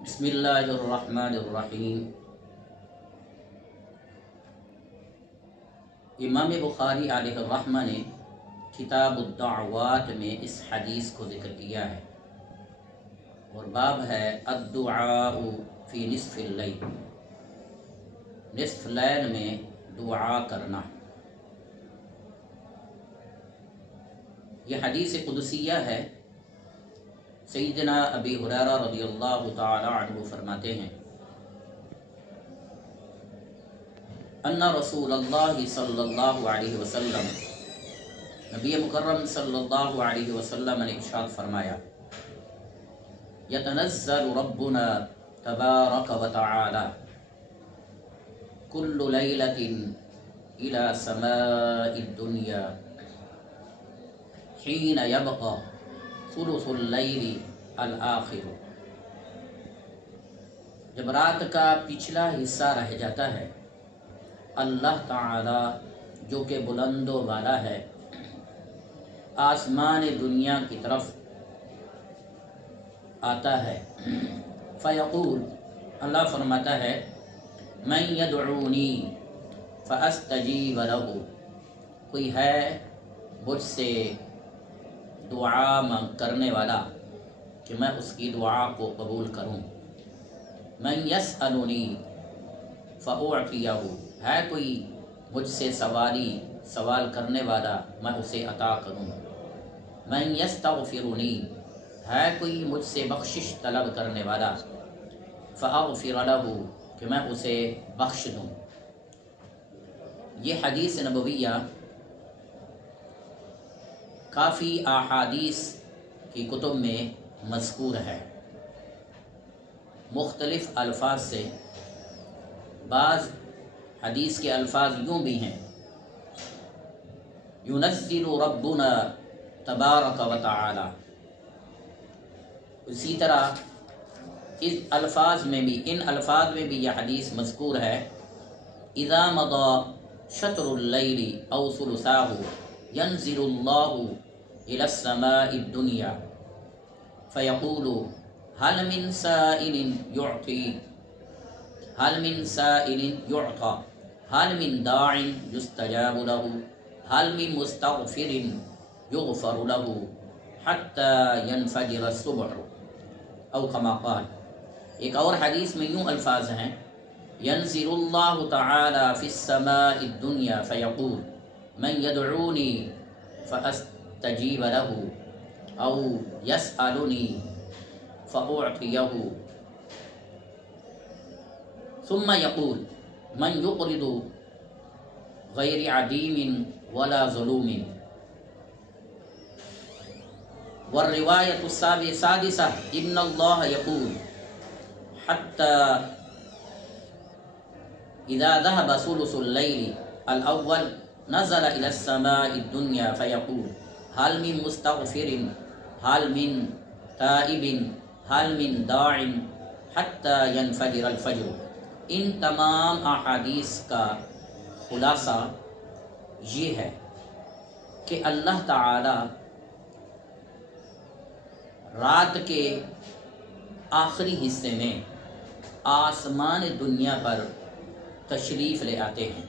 بسم اللہ الرحمن الرحیم۔ امام بخاری علیہ الرحمہ نے کتاب الدعوات میں اس حدیث کو ذکر کیا ہے، اور باب ہے الدعاء فی نصف اللیل، نصف لیل میں دعا کرنا۔ یہ حدیث قدسیہ ہے۔ سیدنا ابی ہریرہ رضی اللہ تعالی عنہ فرماتے ہیں ان رسول اللہ صلی اللہ علیہ وسلم، نبی مکرم صلی اللہ علیہ وسلم نے ارشاد فرمایا، یتنزل ربنا تبارک و تعالی کل لیلۃ الی سماء الدنیا حین یبقى ثلث اللیل الآخر۔ جب رات کا پچھلا حصہ رہ جاتا ہے، اللہ تعالی جو کہ بلند و بالا ہے آسمان دنیا کی طرف آتا ہے، فیقول، اللہ فرماتا ہے، من یدعونی فاستجیب لہ، کوئی ہے مجھ سے دعا کرنے والا کہ میں اس کی دعا کو قبول کروں۔ من یسألنی فأعطیہ، ہے کوئی مجھ سے سوال کرنے والا میں اسے عطا کروں۔ من یستغفرنی، ہے کوئی مجھ سے بخشش طلب کرنے والا، فأغفر لہ، کہ میں اسے بخش دوں۔ یہ حدیث نبویہ کافی احادیث کی کتب میں مذکور ہے، مختلف الفاظ سے۔ بعض حدیث کے الفاظ یوں بھی ہیں، ینزل ربنا تبارک و تعالی، اسی طرح ان الفاظ میں بھی یہ حدیث مذکور ہے، اذا مضى شطر اللیل او ثلثاہ ينزل الله إلى السماء الدنيا فيقول هل من سائل يعطي، هل من سائل يعطى، هل من داع يستجاب له، هل من مستغفر يغفر له حتى ينفجر الصبح، او كما قال۔ ایک اور حدیث میں یوں الفاظ ہیں، ينزل الله تعالى في السماء الدنيا فيقول من یدعونی فاستجیب لہ، او یسألنی فاعطیہ، ثم یقول من یقرض غیر عدیم ولا ظلوم۔ والروایۃ السادسہ، ان اللہ یقول حتی اذا ذهب ثلث اللیل الاول نزل إلى السماء الدنيا فيقول هل من مستغفر، هل من تائب، هل من داع حتى ينفجر الفجر۔ ان تمام احادیث کا خلاصہ یہ ہے کہ اللہ تعالی رات کے آخری حصے میں آسمان دنیا پر تشریف لے آتے ہیں۔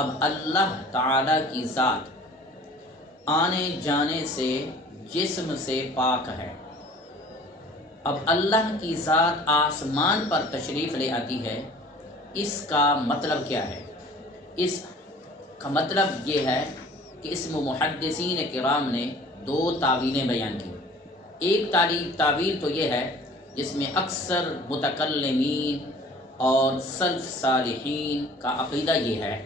اب اللہ تعالی کی ذات آنے جانے سے جسم سے پاک ہے۔ اب اللہ کی ذات آسمان پر تشریف لے آتی ہے، اس کا مطلب کیا ہے؟ اس کا مطلب یہ ہے کہ اس میں محدثین کرام نے دو تعویلیں بیان کی۔ ایک تعویل تو یہ ہے جس میں اکثر متکلمین اور سلف صالحین کا عقیدہ یہ ہے،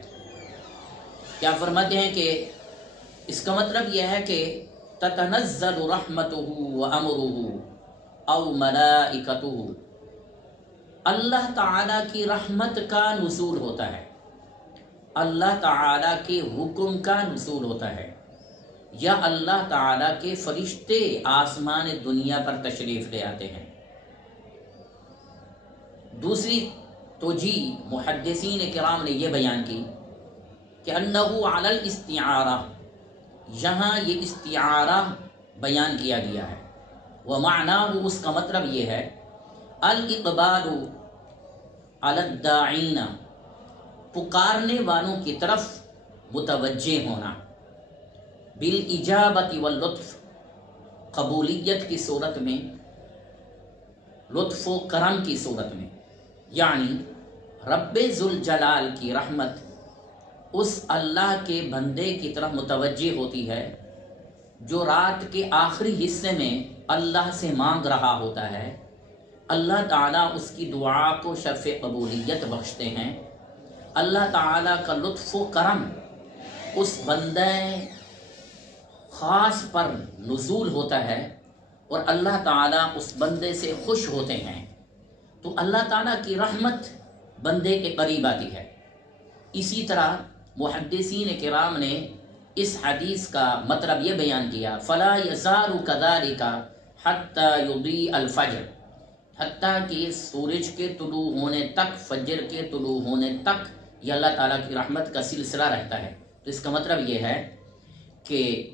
کیا فرماتے ہیں کہ اس کا مطلب یہ ہے کہ تتنزل رحمتہ و امرہ او ملائکتہ، اللہ تعالی کی رحمت کا نزول ہوتا ہے، اللہ تعالی کے حکم کا نزول ہوتا ہے، یا اللہ تعالی کے فرشتے آسمان دنیا پر تشریف لے آتے ہیں۔ دوسری توجیہ محدثین کرام نے یہ بیان کی کہ انہو علی الاستعارہ، یہاں یہ استعارہ بیان کیا گیا ہے، ومعناہ، اس کا مطلب یہ ہے الاقبال علی الداعین، پکارنے والوں کی طرف متوجہ ہونا، بالاجابت واللطف، قبولیت کی صورت میں، لطف و کرم کی صورت میں، یعنی رب ذوالجلال کی رحمت اس اللہ کے بندے کی طرف متوجہ ہوتی ہے جو رات کے آخری حصے میں اللہ سے مانگ رہا ہوتا ہے۔ اللہ تعالیٰ اس کی دعا کو شرف قبولیت بخشتے ہیں۔ اللہ تعالیٰ کا لطف و کرم اس بندے خاص پر نزول ہوتا ہے اور اللہ تعالیٰ اس بندے سے خوش ہوتے ہیں، تو اللہ تعالیٰ کی رحمت بندے کے قریب آتی ہے۔ اسی طرح محدثین کرام نے اس حدیث کا مطلب یہ بیان کیا، فلا یزال کذالک حتی یضیء الفجر، حتیٰ کہ سورج کے طلوع ہونے تک، فجر کے طلوع ہونے تک یہ اللہ تعالیٰ کی رحمت کا سلسلہ رہتا ہے۔ تو اس کا مطلب یہ ہے کہ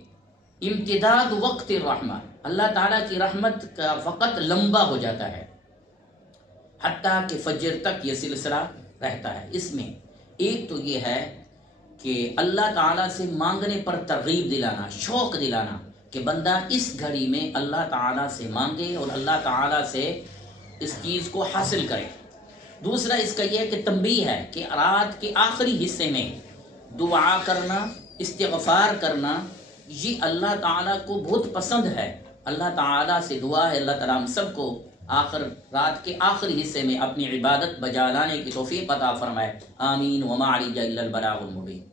امتداد وقت الرحمہ، اللہ تعالیٰ کی رحمت کا وقت لمبا ہو جاتا ہے حتیٰ کہ فجر تک یہ سلسلہ رہتا ہے۔ اس میں ایک تو یہ ہے کہ اللہ تعالیٰ سے مانگنے پر ترغیب دلانا، شوق دلانا کہ بندہ اس گھڑی میں اللہ تعالیٰ سے مانگے اور اللہ تعالیٰ سے اس چیز کو حاصل کرے۔ دوسرا اس کا یہ کہ تنبیہ ہے کہ رات کے آخری حصے میں دعا کرنا، استغفار کرنا، یہ اللہ تعالیٰ کو بہت پسند ہے۔ اللہ تعالیٰ سے دعا ہے اللہ تعالیٰ ہم سب کو رات کے آخری حصے میں اپنی عبادت بجا لانے کی توفیق عطا فرمائے، آمین۔ وما علینا الا البلاغ المبین۔